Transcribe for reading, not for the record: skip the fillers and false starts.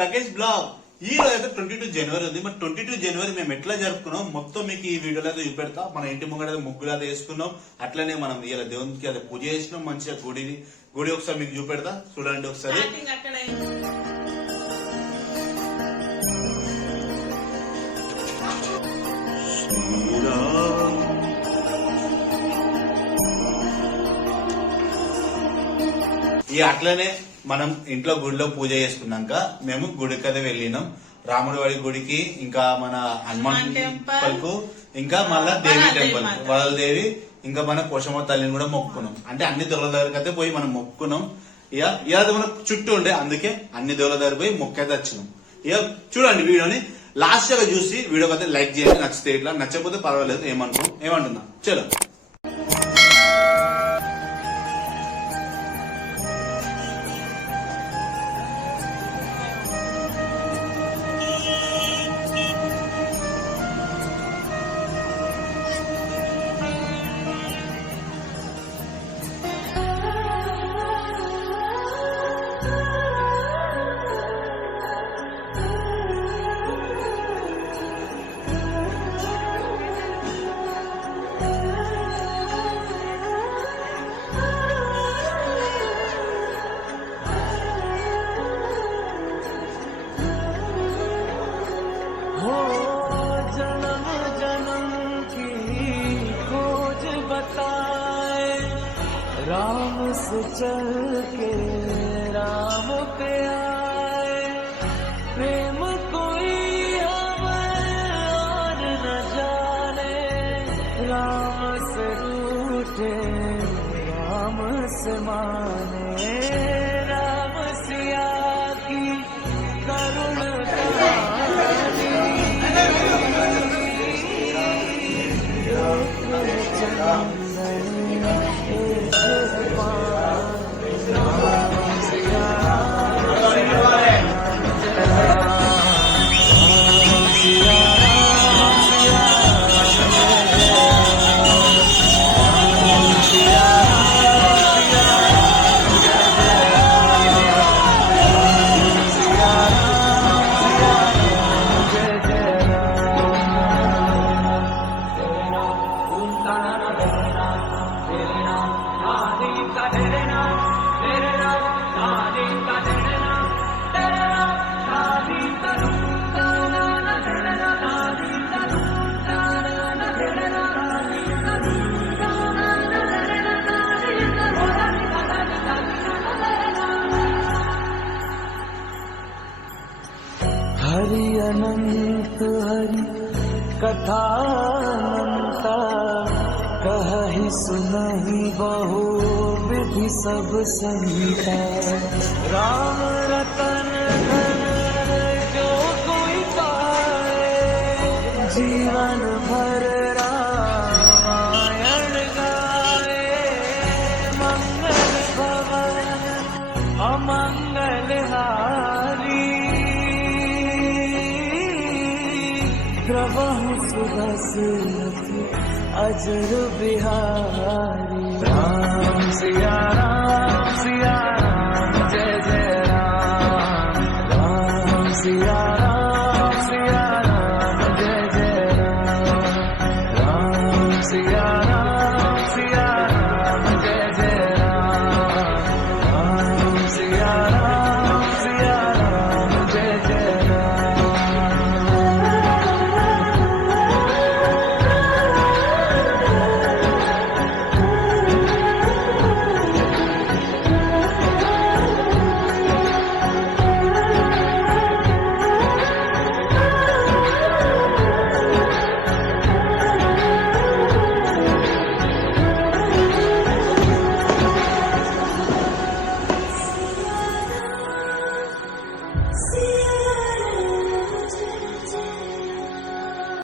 రాకేష్ బ్లాగ్. ఈ రోజు అయితే 22 జనవరి ఉంది. మరి 22 జనవరి మేము ఎట్లా జరుపుకున్నాం మొత్తం మీకు ఈ వీడియోలో అయితే చూపెడతా. మన ఇంటి ముంగడ ముగ్గులు అయితే వేసుకున్నాం. అట్లనే మనం ఇలా దేవునికి అదే పూజ చేసినాం. మంచిగా గుడి ఒకసారి మీకు చూపెడతా, చూడండి ఒకసారి. అట్లనే మనం ఇంట్లో గుడిలో పూజ చేసుకున్నాక మేము గుడికి అయితే వెళ్ళినాం. రాముడి వాడి గుడికి, ఇంకా మన హనుమాన్ టెంపుల్ కు, ఇంకా మళ్ళా దేవి టెంపుల్ వరలదేవి, ఇంకా మన పోషమ్మ తల్లిని కూడా మొక్కుకున్నాం. అంటే అన్ని దేవుల దగ్గరికి అయితే పోయి మనం మొక్కుకున్నాం. ఇక మనకు చుట్టూ ఉండే, అందుకే అన్ని దేవుల దగ్గర పోయి మొక్కైతే వచ్చినాం. ఇక చూడండి వీడియోని లాస్ట్ గా చూసి వీడియోకి అయితే లైక్ చేయండి. నచ్చితే ఇట్లా, నచ్చకపోతే పర్వాలేదు, ఏమంటున్నా చలో. राम से चल के राम पे आए, प्रेम कोई हमें और न जाने, राम से रूठे राम से माने, राम सिया की करुण हरि अनंत हरि कथा अनंता, कहि सुनहि बहु विधि सब संहिता, राम रतन धन जो कोई पाए, जीवन भर रामायण गाए, मंगल भवन अमंगल हारी, प्रभु सुदसरथ अजर बिहारी, राम सिया